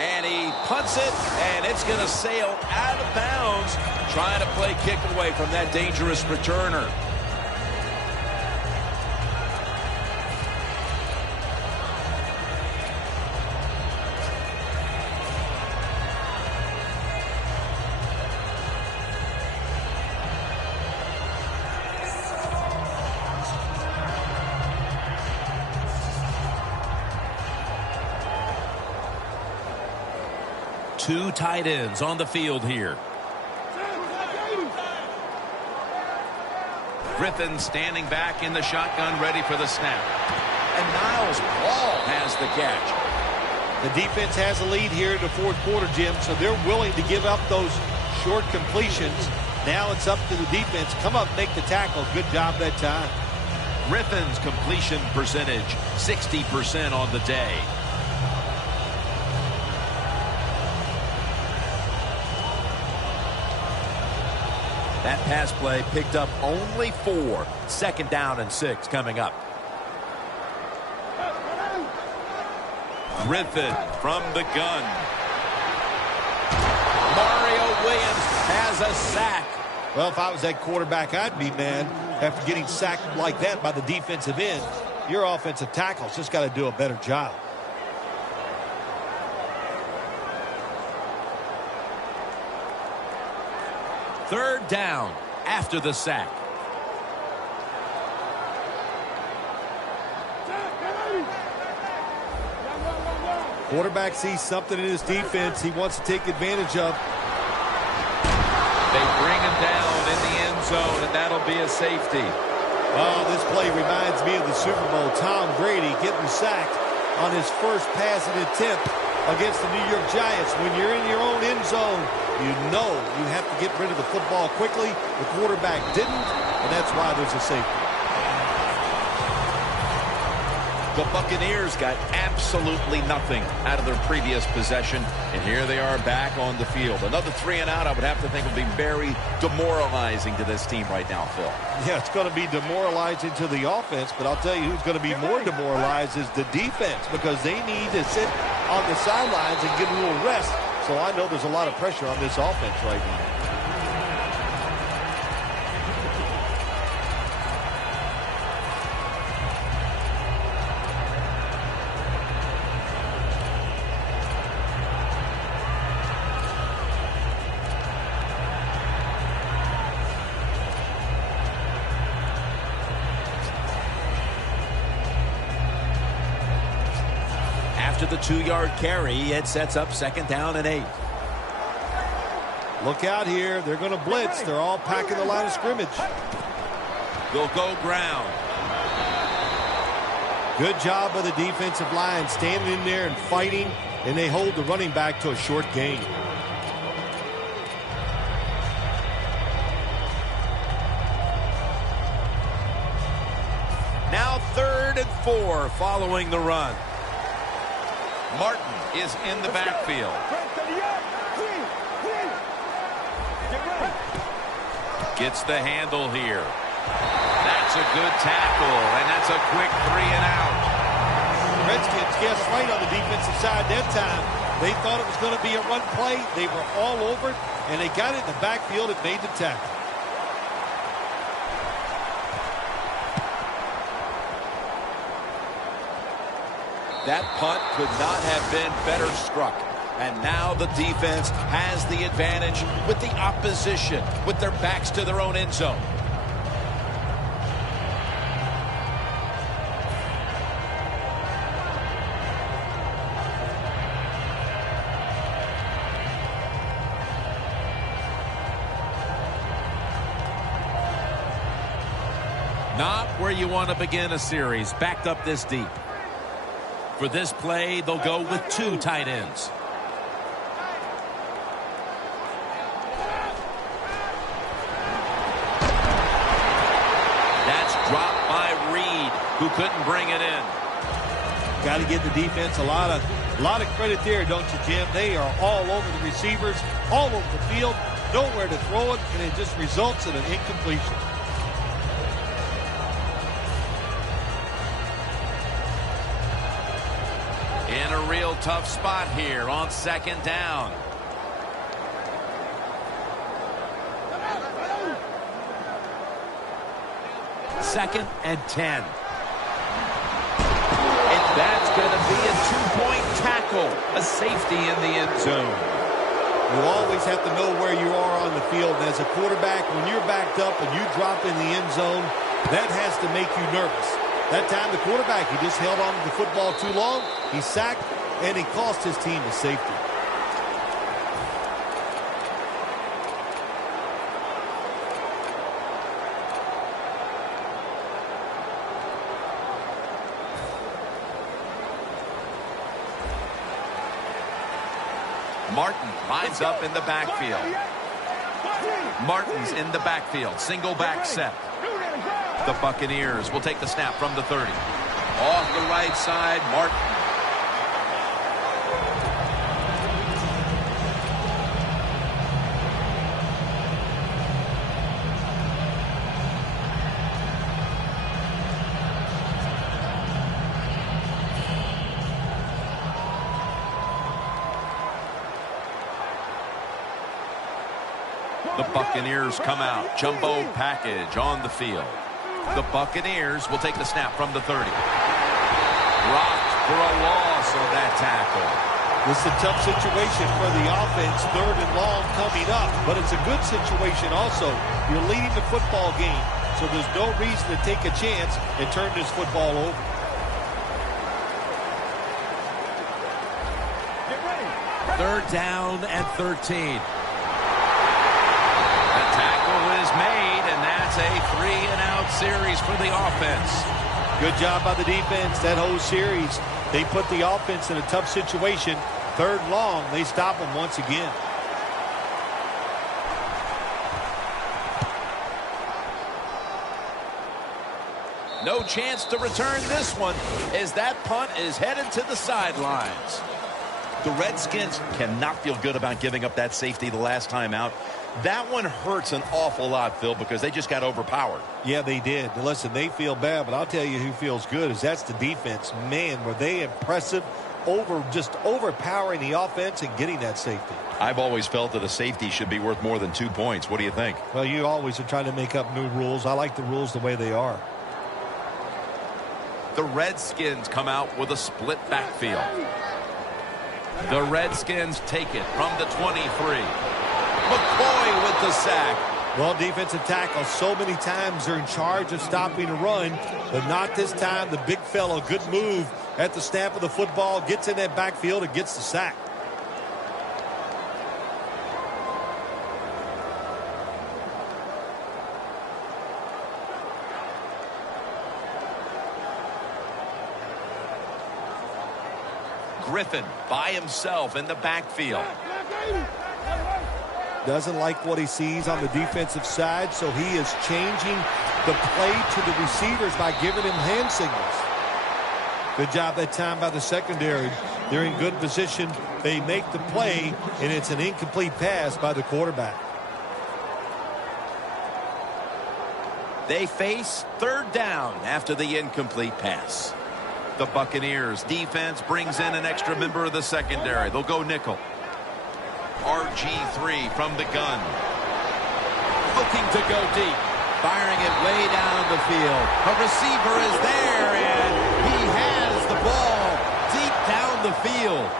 And he punts it, and it's going to sail out of bounds, trying to play kick away from that dangerous returner. Two tight ends on the field here. Griffin standing back in the shotgun, ready for the snap. And Niles Paul has the catch. The defense has a lead here in the fourth quarter, Jim, so they're willing to give up those short completions. Now it's up to the defense. Come up, make the tackle. Good job that time. Griffin's completion percentage, 60% on the day. That pass play picked up only 4. Second down and 6 coming up. Griffin from the gun. Mario Williams has a sack. Well, if I was that quarterback, I'd be mad after getting sacked like that by the defensive end. Your offensive tackle's just got to do a better job. Third down after the sack. Quarterback sees something in his defense he wants to take advantage of. They bring him down in the end zone, and that'll be a safety. Oh, this play reminds me of the Super Bowl. Tom Brady getting sacked on his first passing attempt against the New York Giants. When you're in your own end zone, you know you have to get rid of the football quickly. The quarterback didn't, and that's why there's a safety. The Buccaneers got absolutely nothing out of their previous possession, and here they are back on the field. Another 3 and out, I would have to think, would be very demoralizing to this team right now, Phil. Yeah, it's going to be demoralizing to the offense, but I'll tell you who's going to be more demoralized is the defense, because they need to sit on the sidelines and get a little rest. So I know there's a lot of pressure on this offense right now. After the 2-yard carry, it sets up second down and 8. Look out here. They're going to blitz. They're all packing the line of scrimmage. They'll go ground. Good job of the defensive line standing in there and fighting, and they hold the running back to a short gain. Now 3rd and 4 following the run. Martin is in the backfield. Gets the handle here. That's a good tackle, and that's a quick 3 and out. Redskins guessed right on the defensive side that time. They thought it was going to be a run play. They were all over it, and they got it in the backfield and made the tackle. That punt could not have been better struck. And now the defense has the advantage with the opposition, with their backs to their own end zone. Not where you want to begin a series, backed up this deep. For this play, they'll go with 2 tight ends. That's dropped by Reed, who couldn't bring it in. Got to give the defense a lot of credit there, don't you, Jim? They are all over the receivers, all over the field, nowhere to throw it, and it just results in an incompletion. In a real tough spot here on 2nd down. Second and 10. And that's going to be a 2-point tackle. A safety in the end zone. You always have to know where you are on the field. And as a quarterback, when you're backed up and you drop in the end zone, that has to make you nervous. That time, the quarterback, he just held on to the football too long. He sacked, and he cost his team a safety. Martin lines up in the backfield. Martin's in the backfield. Single back set. The Buccaneers will take the snap from the 30. Off the right side, Martin. The Buccaneers come out. Jumbo package on the field. The Buccaneers will take the snap from the 30. Rocked for a loss on that tackle. This is a tough situation for the offense. 3rd and long coming up. But it's a good situation also. You're leading the football game. So there's no reason to take a chance and turn this football over. Get ready. 3rd down and 13. The tackle is made, and that's a 3-and-out series for the offense. Good job by the defense that whole series. They put the offense in a tough situation. 3rd long, they stop them once again. No chance to return this one as that punt is headed to the sidelines. The Redskins cannot feel good about giving up that safety the last time out. That one hurts an awful lot, Phil, because they just got overpowered. Yeah, they did. Listen, they feel bad, but I'll tell you who feels good is that's the defense. Man, were they impressive, just overpowering the offense and getting that safety. I've always felt that a safety should be worth more than 2 points. What do you think? Well, you always are trying to make up new rules. I like the rules the way they are. The Redskins come out with a split backfield. The Redskins take it from the 23. McCoy with the sack. Well, defensive tackle, so many times they're in charge of stopping a run, but not this time. The big fellow, good move at the snap of the football, gets in that backfield and gets the sack. Griffin by himself in the backfield. Doesn't like what he sees on the defensive side, so he is changing the play to the receivers by giving him hand signals. Good job that time by the secondary. They're in good position. They make the play, and it's an incomplete pass by the quarterback. They face 3rd down after the incomplete pass. The Buccaneers defense brings in an extra member of the secondary. They'll go nickel. RG3 from the gun. Looking to go deep. Firing it way down the field. A receiver is there, and he has the ball deep down the field.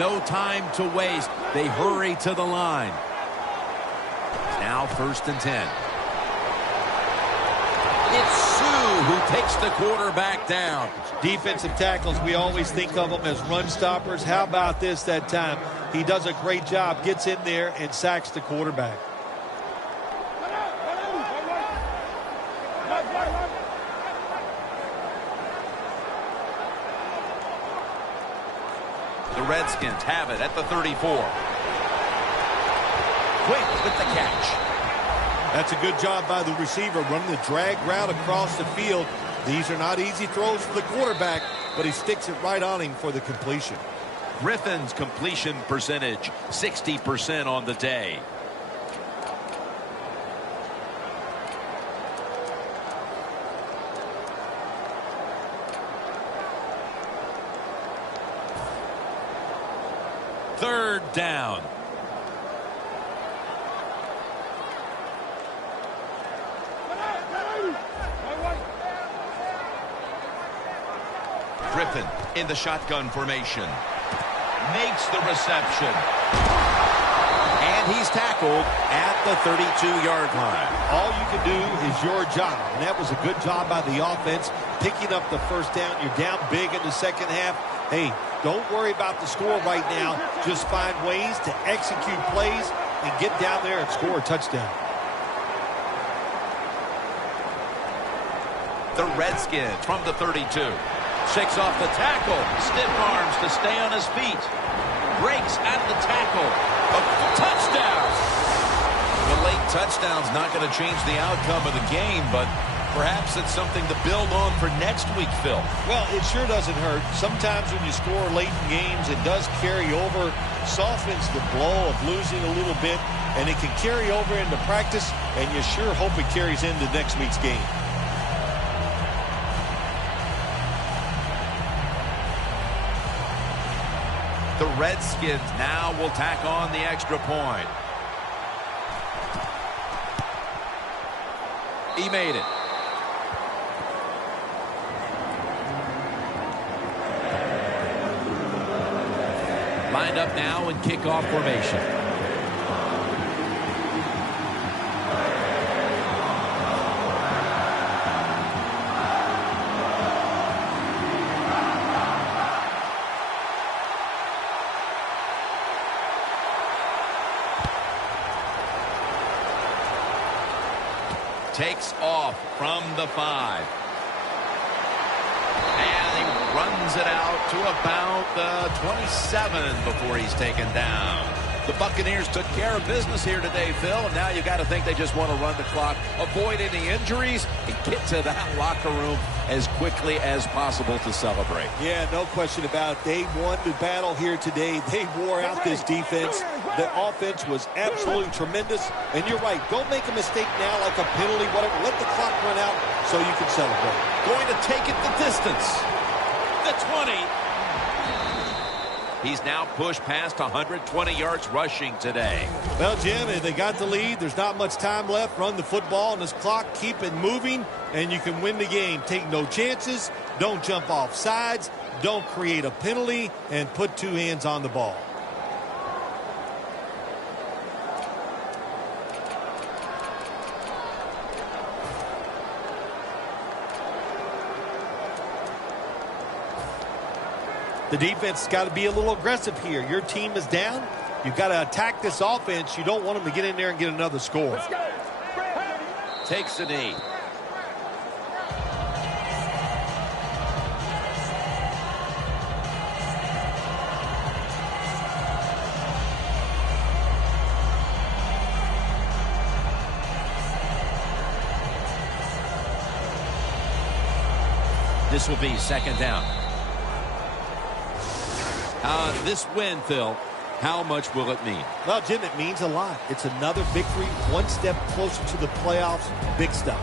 No time to waste. They hurry to the line. Now 1st and 10. It's Sue who takes the quarterback down. Defensive tackles, we always think of them as run stoppers. How about this that time? He does a great job, gets in there and sacks the quarterback. Redskins have it at the 34. Quick with the catch. That's a good job by the receiver, running the drag route across the field. These are not easy throws for the quarterback, but he sticks it right on him for the completion. Griffin's completion percentage, 60% on the day. Third down. Griffin in the shotgun formation. Makes the reception. And he's tackled at the 32-yard line. All you can do is your job, and that was a good job by the offense, picking up the first down. You're down big in the second half. Hey, don't worry about the score right now. Just find ways to execute plays and get down there and score a touchdown. The Redskins from the 32. Shakes off the tackle. Stiff arms to stay on his feet. Breaks out of the tackle. A touchdown. The late touchdown's not going to change the outcome of the game, but perhaps it's something to build on for next week, Phil. Well, it sure doesn't hurt. Sometimes when you score late in games, it does carry over, softens the blow of losing a little bit, and it can carry over into practice, and you sure hope it carries into next week's game. The Redskins now will tack on the extra point. He made it. Lined up now in kickoff formation. Takes off from the 5. And he runs it out to about the 27 before he's taken down. The Buccaneers took care of business here today, Phil, and now you got to think they just want to run the clock, avoid any injuries, and get to that locker room as quickly as possible to celebrate. Yeah, no question about it. They won the battle here today. They wore out this defense. The offense was absolutely tremendous. And you're right, don't make a mistake now like a penalty, whatever. Let the clock run out so you can celebrate. Going to take it the distance. The 20. He's now pushed past 120 yards rushing today. Well, Jim, they got the lead. There's not much time left. Run the football on this clock. Keep it moving, and you can win the game. Take no chances. Don't jump off sides. Don't create a penalty, and put two hands on the ball. The defense has got to be a little aggressive here. Your team is down. You've got to attack this offense. You don't want them to get in there and get another score. Takes a knee. This will be second down. This win, Phil, how much will it mean? Well, Jim, it means a lot. It's another victory, one step closer to the playoffs. Big stuff.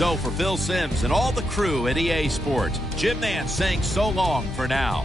So for Phil Simms and all the crew at EA Sports, Jim Nance saying so long for now.